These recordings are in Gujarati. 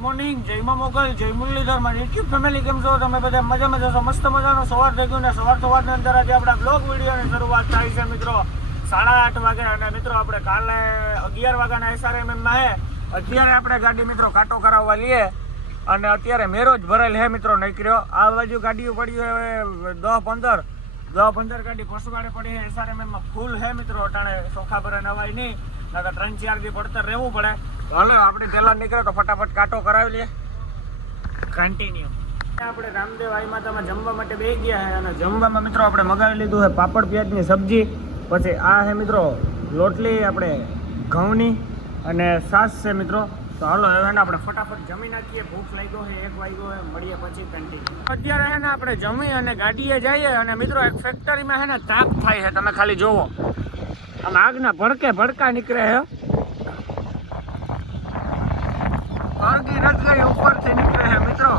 મોર્નિંગ જય માં મોગલ જય મુરલીધર મારી યુટ્યુબ ફેમિલી કેમ છો તમે બધા મજામાં જશો મસ્ત મજાનો સવાર થઈ ગયો ને સવારની અંદર આજે આપણા બ્લોગ વિડીયોની શરૂઆત થાય છે મિત્રો 8:30 વાગે અને મિત્રો આપણે કાલે 11 વાગ્યાના SRMM માં હે અત્યારે આપણે ગાડી મિત્રો કાંટો કરાવવા લઈએ અને અત્યારે મેરો જ ભરેલ હે મિત્રો નીકળ્યો આ બાજુ ગાડીઓ પડી હવે 10-15 ગાડી પશુગાડી પડી હે SRMM માં ફૂલ હે મિત્રો અટાણે સોખા ભરે નવાય નહીં નકર 3-4 દી પડતર રહેવું પડે હાલો આપણે પેલા નીકળે તો ફટાફટ કાંટો કરાવી લઈએ કન્ટિન્યુ આપણે રામદેવ આઈ માતામાં જમવા માટે બેસી ગયા છે અને જમવામાં મિત્રો આપણે મગાવી લીધું છે પાપડ પ્યાજની સબ્જી પછી આ છે મિત્રો લોટલી આપણે ઘઉંની અને છાશ છે મિત્રો તો હાલો હવે આપણે ફટાફટ જમી નાખીએ ભૂખ લાગ્યો છે 1 વાગ્યો છે મળીએ પછી કન્ટિન્યુ અત્યારે છે ને આપણે જમી અને ગાડીએ જઈએ અને મિત્રો એક ફેક્ટરીમાં છે ને તાપ થાય છે તમે ખાલી જોવો આમ આગના ભડકા નીકળે છે ભડકી નથી ગઈ ઉપરથી નીકળે છે મિત્રો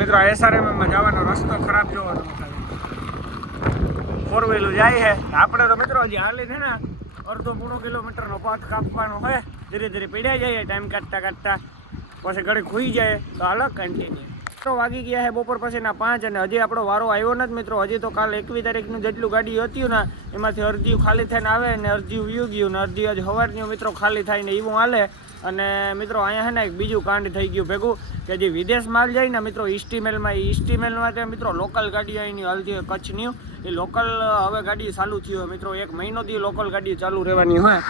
મિત્રો SRMM માં જવાનો રસ્તો ખરાબ જોવો તમે ખાલી 4 જાય છે આપણે તો મિત્રો હજી હાલી છે ને અડધો કિલોમીટરનો પથ કાપવાનો હોય ધીરે ધીરે પીડ્યા જઈએ ટાઈમ કાઢતા પછી ઘડી ખુઈ જાય તો હાલો કન્ટિન્યુ તો વાગી ગયા છે બપોર પછીના 5 અને હજી આપણો વારો આવ્યો નથી મિત્રો હજી તો કાલ 21 તારીખનું જેટલું ગાડી હતી ને એમાંથી અડધી ખાલી થઈને આવે ને અડધી વયું ગયું ને અડધી હજી સવારની મિત્રો ખાલી થાય ને એવું હાલે અને મિત્રો અહીંયા છે ને એક બીજું કાંડ થઈ ગયું ભેગું કે જે વિદેશ માલ જાય ને મિત્રો ઈસ્ટીમેલમાં તે મિત્રો લોકલ ગાડી અહીંની હાલતી હોય કચ્છની એ લોકલ હવે ગાડી ચાલુ થઈ હોય મિત્રો 1 મહિનોથી લોકલ ગાડી ચાલુ રહેવાની હોય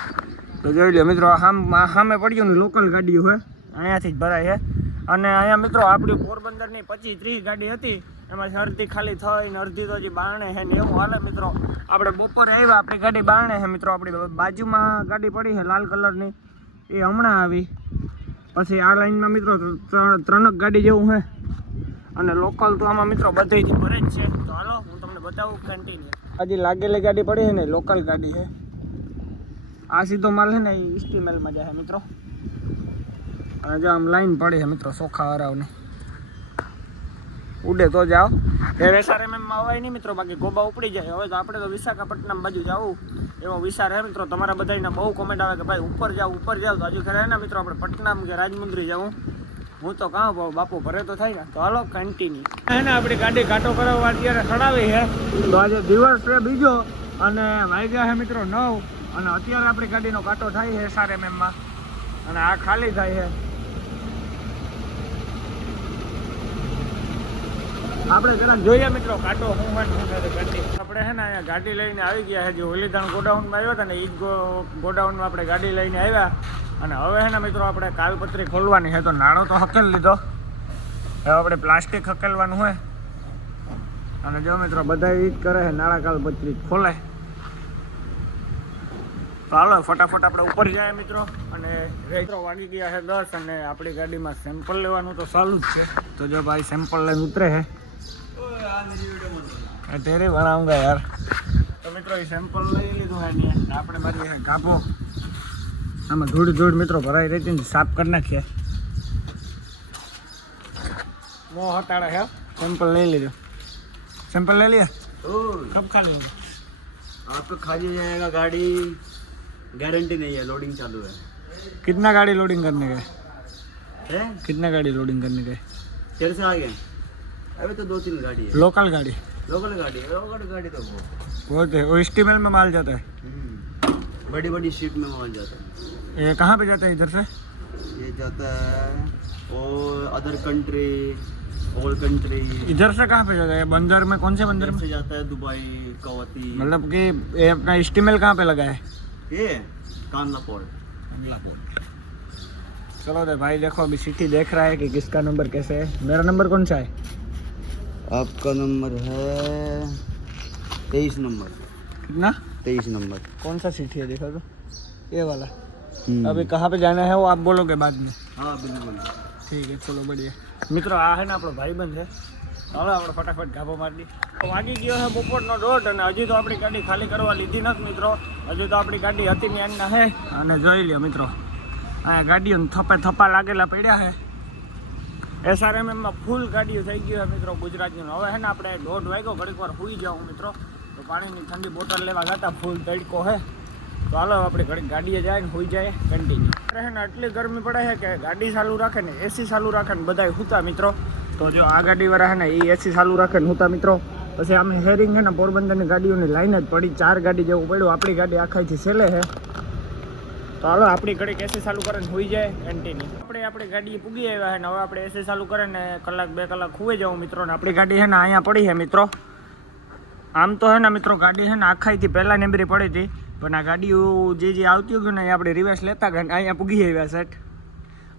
તો જોઈ લો મિત્રો સામે પડ્યું ને લોકલ ગાડી હોય અહીંયાથી જ ભરાય છે અને અહીંયા મિત્રો આપણી પોરબંદરની 25-30 ગાડી હતી એમાંથી અડધી ખાલી થઈ ને અડધી તો હજી બારણે છે ને એવું હાલે મિત્રો આપણે બપોરે આવ્યા આપણી ગાડી બારણે છે મિત્રો આપણી બાજુમાં ગાડી પડી છે લાલ કલરની એ હમણાં આવી પછી આ લાઈનમાં મિત્રો 3 ગાડી જેવું છે અને લોકલ તો આમાં મિત્રો બધેથી ભરે જ છે તો હાલો હું તમને બતાવું કન્ટિન્યુ હજી લાગેલી ગાડી પડી છે ને લોકલ ગાડી છે આ સીધો માલ છે ને એ ઈસ્ટીમેલમાં જાય મિત્રો અને જો આમ લાઈન પડી છે મિત્રો સોખા હરાવની ઉડે તો જાઓ SRMM માં અવાય નહીં મિત્રો બાકી ગોબા ઉપડી જાય હવે તો આપણે તો વિશાખાપટ્ટનમ બાજુ જવું એવો વિચાર છે મિત્રો તમારા બધાના બહુ કોમેન્ટ આવે કે ભાઈ ઉપર જાવ તો હજુ ખરે ને મિત્રો આપણે પટનામ કે રાજમુંદ્રી જવું હું તો કાં બાપુ ભરે તો થાય ને તો હાલો કન્ટિન્યુ હે ને આપણી ગાડી કાંટો કરાવવા અત્યારે ખડાવી છે તો આજે દિવસ છે બીજો અને વાગ્યા છે મિત્રો 9 અને અત્યારે આપણી ગાડીનો કાંટો થાય છે SRMM માં અને આ ખાલી થાય છે આપણે જરાક જોઈએ મિત્રો કાંટો હું ગાડી આપણે છે ને અહીંયા ગાડી લઈને આવી ગયા છે જે હોલીધાણ ગોડાઉનમાં આવ્યા હતા ને એ જ ગોડાઉનમાં આપણે ગાડી લઈને આવ્યા અને હવે છે ને મિત્રો આપણે કાલપત્રી ખોલવાની છે તો નાળો તો હકેલ લીધો હવે આપણે પ્લાસ્ટિક હકેલવાનું હોય અને જો મિત્રો બધા એ જ કરે છે નાળા કાલપત્રી ખોલે તો હાલો ફટાફટ આપણે ઉપર જાય મિત્રો અને મિત્રો વાગી ગયા છે 10 અને આપણી ગાડીમાં સેમ્પલ લેવાનું તો ચાલુ જ છે તો જો ભાઈ સેમ્પલ લઈને ઉતરે છે तेरे बनाऊंगा यार तो मित्रों ये सैंपल लई लीधुं है ने આપણે મારી ગાભો આમાં ધૂળ મિત્રો ભરાઈ રહેતી ને સાફ કરી નાખીએ મોહ હટાડા है सैंपल ले लीधो सैंपल ले लिया कब खा लेंगे आपको खा लिया जाएगा गाड़ी गारंटी नहीं है लोडिंग चालू है कितना गाड़ी लोडिंग करने गए है कितना गाड़ी लोडिंग करने गए तेरे से आगे अभी तो 2-3 गाड़ी है लोकल गाड़ी तो बहुत है वो स्टीमल में माल जाता है बड़ी बड़ी शिप में माल जाता है ये कहाँ पे जाता है इधर से ये जाता है और अदर कंट्री ऑल कंट्री इधर से कहाँ पे जाता है बंदर में कौन से बंदर में से जाता है दुबई कवती मतलब कि ये अपना स्टीमल कहाँ पे लगा है ये कांडला पोर्ट चलो दे भाई देखो अभी सिटी देख रहा है कि किसका नंबर कैसे है मेरा नंबर कौन सा है आपका नंबर है 23 नंबर कितना 23 नंबर कौन सा सिटी है देखो तो ये वाला अभी कहाँ पे जाना है वो आप बोलोगे बाद में हाँ बिल्कुल ठीक है चलो बढ़िया મિત્રો આ છે ને આપણો ભાઈબંધ છે ચાલો આપણે ફટાફટ ગાભો મારી દઈએ વાગી ગયો છે બપોરનો 1:30 અને હજી તો આપણી ગાડી ખાલી કરવા લીધી નથી મિત્રો હજી તો આપણી ગાડી હતી ને એના છે અને જોઈ લ્યો મિત્રો અહીંયા ગાડીઓ થપ્પા લાગેલા પડ્યા છે SRMM માં ફૂલ ગાડીઓ થઈ ગયું છે મિત્રો ગુજરાતનું. હવે છે ને આપણે 1:30 વાગ્યો ઘડીક વાર સૂઈ જાઉં મિત્રો. તો પાણીની ઠંડી બોટલ લેવા જતા ફૂલ તડકો છે. તો હાલો આપણે ઘડીક ગાડીએ જાય ને સૂઈ જાય કન્ટિન્યુ. છે ને એટલી ગરમી પડે છે કે ગાડી ચાલુ રાખે ને AC ચાલુ રાખે ને બધાય સૂતા મિત્રો. તો જો આ ગાડીવાળા છે ને એ AC ચાલુ રાખે ને સૂતા મિત્રો. પછી અમે હેરિંગ છે ને પોરબંદરની ગાડીઓની લાઈન જ પડી, 4 ગાડી જેવું પડ્યું. આપણી ગાડી આખાઈથી છેલ્લે છે. તો હાલો આપણી ઘડીક AC ચાલુ કરે ને સૂઈ જાય કન્ટિન્યુ. આપણી ગાડીએ પૂગી આવ્યા છે ને હવે આપણે AC ચાલુ કરે ને 1-2 કલાક સૂઈ જાઉં મિત્રો. ને આપણી ગાડી છે ને અહીંયા પડી છે મિત્રો. આમ તો છે ને મિત્રો ગાડી છે ને આખાઈથી પહેલાં નેબરી પડી હતી, પણ આ ગાડીઓ જે આવતી ગયું ને એ આપણે રિવર્સ લેતા ગયા અહીંયા પૂગી આવ્યા સેટ.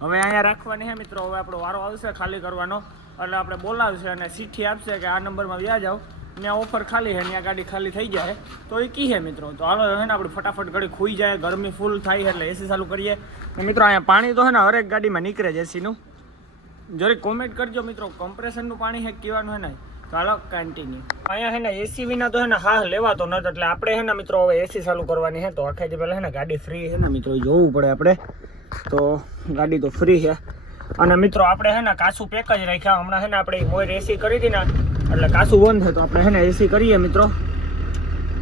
હવે અહીંયા રાખવાની છે મિત્રો. હવે આપણો વારો આવશે ખાલી કરવાનો, એટલે આપણે બોલાવશે અને ચિઠ્ઠી આપશે કે આ નંબરમાં વ્યા જાઓ, ત્યાં ઓફર ખાલી છે, ત્યાં ગાડી ખાલી થઈ જાય તો એ કી છે મિત્રો. તો હાલો છે ને આપણે ફટાફટ ઘડી ખુઈ જાય, ગરમી ફૂલ થાય એટલે AC ચાલુ કરીએ. મિત્રો અહીંયા પાણી તો છે ને હરેક ગાડીમાં નીકળે છે ACનું. જરીક કોમેન્ટ કરજો મિત્રો કમ્પ્રેશરનું પાણી છે કહેવાનું છે ને. તો હાલો કન્ટિન્યુ. અહીંયા છે ને AC વિના તો છે ને હા લેવાતો નથી, એટલે આપણે છે ને મિત્રો હવે AC ચાલુ કરવાની છે. તો આખાથી પહેલાં છે ને ગાડી ફ્રી છે ને મિત્રો, જોવું પડે આપણે. તો ગાડી તો ફ્રી છે અને મિત્રો આપણે છે ને કાસું પેક જ રાખ્યા. હમણાં છે ને આપણે મોર AC કરી હતી ને એટલે કાસું બંધ છે, તો આપણે છે ને AC કરીએ મિત્રો.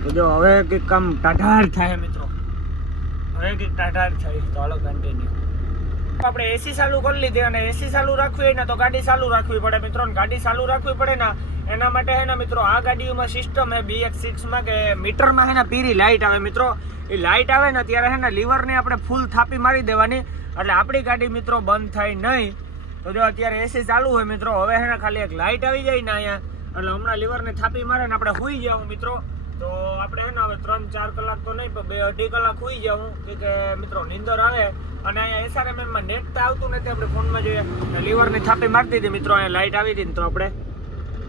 તો જો હવે કંઈક કામ ટાઢાર થાય મિત્રો, હવે કંઈક ટાઢાર થાય. તો હાલો કન્ટિન્યુ. આપણે AC ચાલુ કરી લીધી અને AC ચાલુ રાખવી હોય ને તો ગાડી ચાલુ રાખવી પડે મિત્રો. ગાડી ચાલુ રાખવી પડે ને એના માટે છે ને મિત્રો આ ગાડીઓમાં સિસ્ટમ છે BX6માં કે મીટરમાં છે ને પીરી લાઇટ આવે મિત્રો. એ લાઇટ આવે ને ત્યારે છે ને લીવરને આપણે ફૂલ થાપી મારી દેવાની, એટલે આપણી ગાડી મિત્રો બંધ થાય નહીં. તો જો અત્યારે AC ચાલુ હોય મિત્રો, હવે છે ને ખાલી એક લાઇટ આવી જાય ને અહીંયા, એટલે હમણાં લીવરને થાપી મારે ને આપણે સૂઈ જાઉં મિત્રો. તો આપણે છે ને હવે 3-4 કલાક તો નહીં પણ 2-2.5 કલાક સૂઈ જાઉં કે મિત્રો નીંદર આવે. અને અહીંયા SRMM માં નેટ તો આવતું નથી, આપણે ફોનમાં જોઈએ. લીવરની થાપી મારતી હતી મિત્રો, અહીંયા લાઇટ આવી હતી ને તો આપણે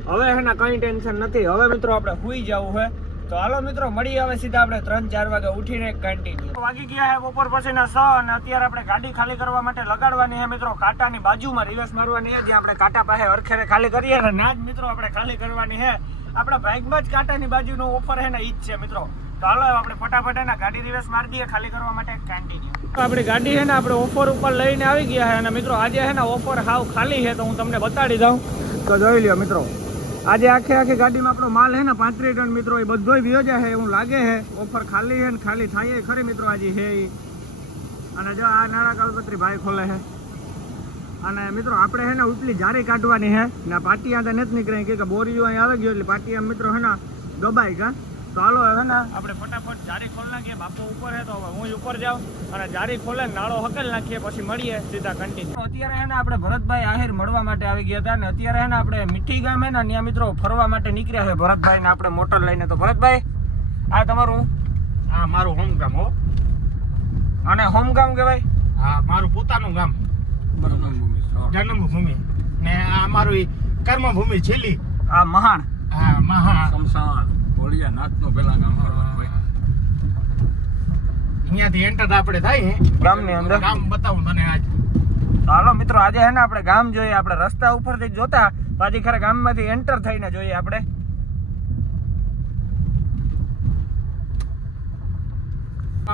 હવે છે ને કંઈ ટેન્શન નથી. હવે મિત્રો આપણે સૂઈ જવું છે. તો હાલો મિત્રો મળીએ હવે સીધા આપણે 3-4 વાગે ઉઠીને કન્ટિન્યુ. વાગી ગયા છે બપોર પછીના 6 અને અત્યારે આપણે ગાડી ખાલી કરવા માટે લગાડવાની છે મિત્રો. કાંટાની બાજુમાં રિવર્સ મારવાની છે, જ્યાં આપણે કાંટા પાસે અરખેરે ખાલી કરીએ ને ના જ મિત્રો આપણે ખાલી કરવાની છે. આપણા બાઇકમાં જ કાંટાની બાજુનો ઓફર છે ને ઈ જ છે મિત્રો. તો હાલો આપણે ફટાફટ ને ગાડી રિવર્સ મારી દઈએ ખાલી કરવા માટે કન્ટિન્યુ. આપણી ગાડી છે ને આપણે ઓફર ઉપર લઈને આવી ગયા છે અને મિત્રો આજે છે ને ઓફર હાવ ખાલી છે, તો હું તમને બતાડી દઉં. તો જોઈ લ્યો મિત્રો, આજે આખી ગાડીમાં આપણો માલ છે ને 35 ટન મિત્રો, એ બધોય વિયો જાય છે એવું લાગે છે. ઓફર ખાલી છે ને ખાલી થાય ખરી મિત્રો આજે છે એ. અને જો આ નાળા કાળપત્રી ભાઈ ખોલે છે. અને મિત્રો આપણે છે ને ઉપલી જારી કાઢવાની છે ને પાટિયા તો નથી નીકળે કે બોરીઓ અહીં આવી ગયો એટલે પાટિયા મિત્રો છે ને દબાઈ ગયા. તો હાલો હવે ને આપણે ફટાફટ જારી ખોલ નાખીએ. બાપુ ઉપર છે તો હવે હું ઉપર જાઉં અને જારી ખોલે નાળો હકેલ નાખીએ, પછી મળીએ સીધા કન્ટિન્યુ. અત્યારે છે ને આપણે ભરતભાઈ આહિર મળવા માટે આવી ગયા હતા ને અત્યારે છે ને આપણે મીઠી ગામ છે ને ત્યાં મિત્રો ફરવા માટે નીકળ્યા છે ભરતભાઈ ને આપણે મોટર લઈને. તો ભરતભાઈ આ તમારું? હા મારું હોમ ગામ હો. અને હોમ ગામ કહેવાય? હા મારું પોતાનું ગામ, જન્મભૂમિ ને આ મારું કર્મભૂમિ છેલ્લી. આ મહાણ? હા મહા સમસાણ બોલિયા નાથનો પેલા ગામ કરવાનું ભાઈ. અહીંયાથી એન્ટર આપણે થાય ગામની અંદર. ગામ બતાવું તને આજ. હાલો મિત્રો આજે છે ને આપણે ગામ જોઈએ. આપણે રસ્તા ઉપરથી જોતા પાછી ખરે ગામમાંથી એન્ટર થઈને જોઈએ આપણે.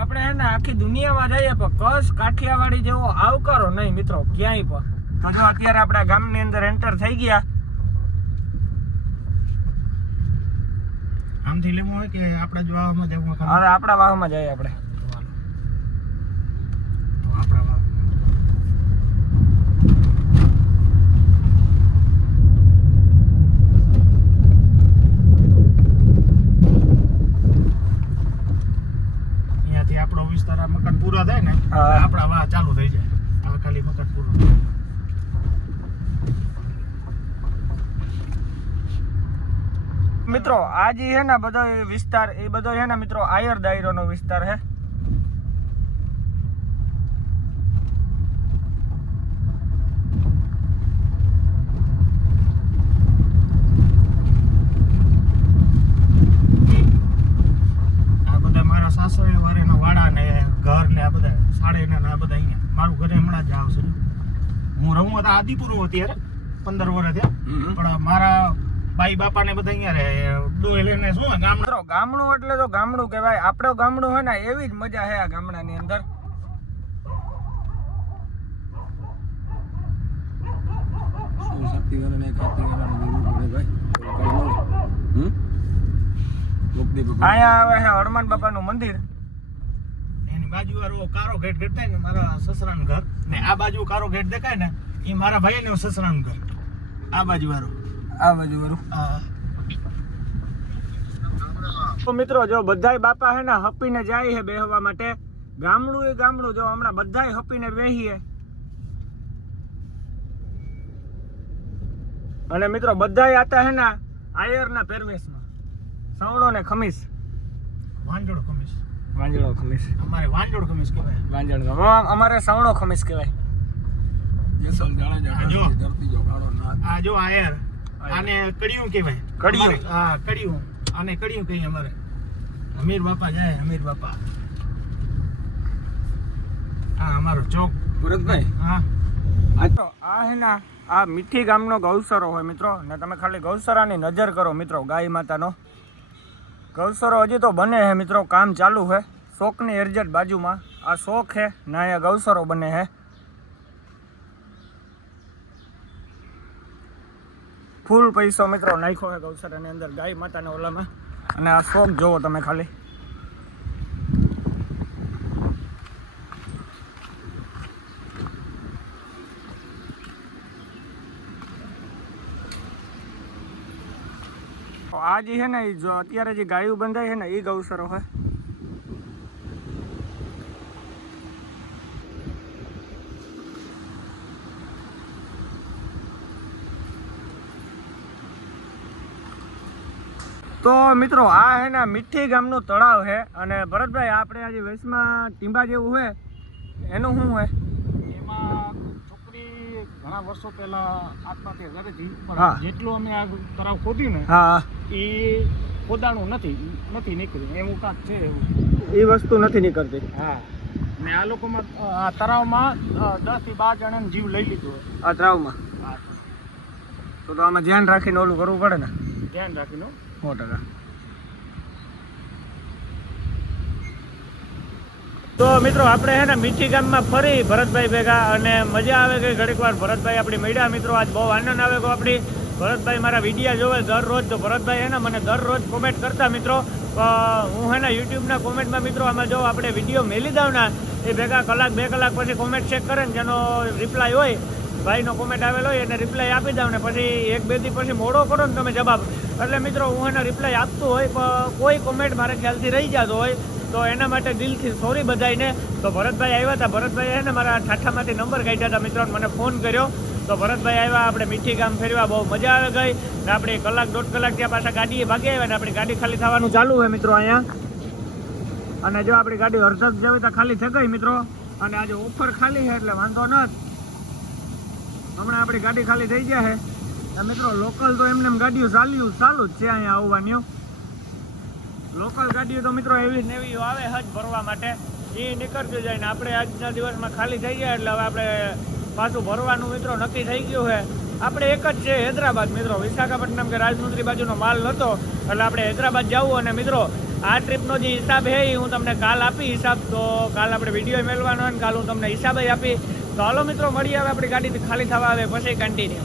આપણે છે ને આખી દુનિયામાં જઈએ પણ કચ્છ કાઠિયાવાડી જેવો આવકારો નહીં મિત્રો ક્યાંય પણ. તો જો અત્યારે આપણે ગામની અંદર એન્ટર થઈ ગયા. આમથી લેવું હોય કે આપણા જ વાહમાં જવું હોય? હવે આપણા વાહમાં જઈએ આપણે. આપણા વાહ અહીંયાથી આપણો વિસ્તાર આ મકાન પૂરા થાય ને આપણા વાહ ચાલુ થઈ જાય. આ ખાલી મકાન પૂરું. મિત્રો આ જે છે ને બધો વિસ્તાર એ બધો છે ને મિત્રો આયર દાયરોનો વિસ્તાર છે. આ બધા મારા સાસરે વાળાના વાડા ને ઘર ને આ બધા સાડે ને આ બધા અહીંયા. મારું ઘરે હમણાં જ આવશે. હું રહું હતા આદિપુર અત્યારે 15 વર્ષ થયા, પણ મારા ભાઈ બાપા ને બધા અહીંયા રહે. ડોલે શું ગામડું? ગામડું એટલે તો ગામડું કહેવાય. આપણું ગામડું હોય ને એવી જ મજા છે આ ગામડાની અંદર. શક્તિવાળાને કાર્તિકવાળાને દેવું પડે ભાઈ કઈ નહીં લોકદેવ ભગવાન અહીંયા આવે છે હનુમાન બાપાનું મંદિર. એની બાજુ વાળો કારો ગેટ દેખાય ને મારા સસરાનું ઘર ને આ બાજુ કારો ગેટ દેખાય ને એ મારા ભાઈનું સસરાનું ઘર. આ બાજુ વાળો આ બાજુ વાળું. હા. તો મિત્રો જો બધાય બાપા હે ને હપીને જાય છે બેહવા માટે. ગામડું એ ગામડું જો હમણાં બધાય હપીને બેહીએ. અને મિત્રો બધાય આતા હે ને આયરના પહેરવેશમાં સવણો ને ખમીસ. વાંજોડ ખમીસ. વાંજળો ખમીસ. અમારે વાંજોડ ખમીસ કહેવાય. વાંજણ અમારે સવણો ખમીસ કહેવાય. જેસલ જાડેજા જો. ધરતી જો કાળો નાથ આ જો આયર આને કડિયું કહેવાય. કડિયું? અમારે- હા કડિયું. આને કડિયું કહીએ અમારે. અમીર બાપા જાય અમીર બાપા. હા અમારો ચોક. ભરતભાઈ હા આ હે ને આ મીઠી ગામનો ગૌસરો હોય મિત્રો. ને તમે ખાલી ગૌસરાની નજર કરો મિત્રો. ગાય માતાનો ગૌસરો હજી તો બને છે મિત્રો. કામ ચાલુ છે. શોકની એરજટ બાજુમાં આ શોક છે ને અહીંયા ગૌસરો બને છે. ફૂલ પૈસો મિત્રો નાખ્યો છે ગૌસરાની અંદર ગાય માતાના ઓલામાં. અને આ શોક જોવો તમે ખાલી. આ જે છે ને એ જો અત્યારે જે ગાયું બંધાય છે ને એ ગૌસરો છે. તો મિત્રો આ હે ને મીઠી ગામનું તળાવ છે. અને ભરતભાઈ આપણે આજે વેસમાં ટીંબા જેવું છે એનું શું છે? એમાં છોકરી ઘણા વર્ષો પહેલા આત્મહત્યા કરી હતી. હા. પણ જેટલું અમે આ તળાવ ખોદ્યું ને હા એ ખોદાણું નથી નીકળ્યું. એવું કાંક છે એવું. એ વસ્તુ નથી નીકળતી. હા. ને આ લોકોમાં આ તળાવમાં 10 થી 12 જણાને જીવ લઈ લીધો. આ તળાવમાં હા. તો આમાં ધ્યાન રાખીને ઓલું કરવું પડે ને. ધ્યાન રાખીને. 100%. તો મિત્રો આપણે હે ને મીઠી ગામમાં ફરી ભરતભાઈ ભેગા અને મજા આવે ગઈ ઘડીક વાર. ભરતભાઈ આપણી મળ્યા મિત્રો. આજ બહુ આનંદ આવે ગયો આપણી. ભરતભાઈ મારા વિડીયા જોવે દરરોજ. તો ભરતભાઈ હે ને મને દરરોજ કોમેન્ટ કરતા મિત્રો. હું હે ને યુટ્યુબના કોમેન્ટમાં મિત્રો આમાં જો આપણે વિડીયો મેલી દઉં ને એ ભેગા કલાક 2 કલાક પછી કોમેન્ટ ચેક કરે ને જેનો રિપ્લાય હોય ભાઈનો કોમેન્ટ આવેલો હોય એને રિપ્લાય આપી દઉં ને પછી 1-2 દી પછી મોડો કરો ને તમે જવાબ એટલે મિત્રો હું એને રિપ્લાય આપતો હોય પણ કોઈ કોમેન્ટ મારે ખ્યાલથી રહી જતો હોય તો એના માટે દિલથી સોરી બધાઈને. તો ભરતભાઈ આવ્યા હતા. ભરતભાઈ ને મારા ઠાઠામાંથી નંબર કાઢ્યા હતા મિત્રો. મને ફોન કર્યો તો ભરતભાઈ આવ્યા. આપણે મીઠી ગામ ફેરવા બહુ મજા આવે ગઈ. ને આપણે 1-1.5 કલાક ત્યાં પાછા ગાડીએ ભાગી આવ્યા ને આપણી ગાડી ખાલી થવાનું ચાલુ હોય મિત્રો અહીંયા. અને જો આપણી ગાડી અડધક જેવી તો ખાલી થઈ ગઈ મિત્રો. અને આજે ઓફર ખાલી છે એટલે વાંધો નથી. હમણાં આપણી ગાડી ખાલી થઈ જાય છે મિત્રો. લોકલ તો એમને ગાડીઓ ચાલુ જ છે અહીંયા આવવાની. લોકલ ગાડીઓ તો મિત્રો એવી ને એવી આવે હજ ભરવા માટે. એ નીકળતી જાય ને આપણે આજના દિવસમાં ખાલી થઈ જાય એટલે હવે આપણે પાછું ભરવાનું મિત્રો નક્કી થઈ ગયું છે. આપણે એક જ છે હૈદરાબાદ મિત્રો. વિશાખાપટ્ટનમ કે રાજમુંદ્રી બાજુનો માલ નહોતો એટલે આપણે હૈદરાબાદ જવું. અને મિત્રો આ ટ્રીપનો જે હિસાબ છે એ હું તમને કાલ આપી હિસાબ. તો કાલ આપણે વિડીયો મેળવાનો અને કાલ હું તમને હિસાબ આપી. તો હાલો મિત્રો મળીએ હવે આપણી ગાડી ખાલી થવા આવે પછી કન્ટિન્યુ.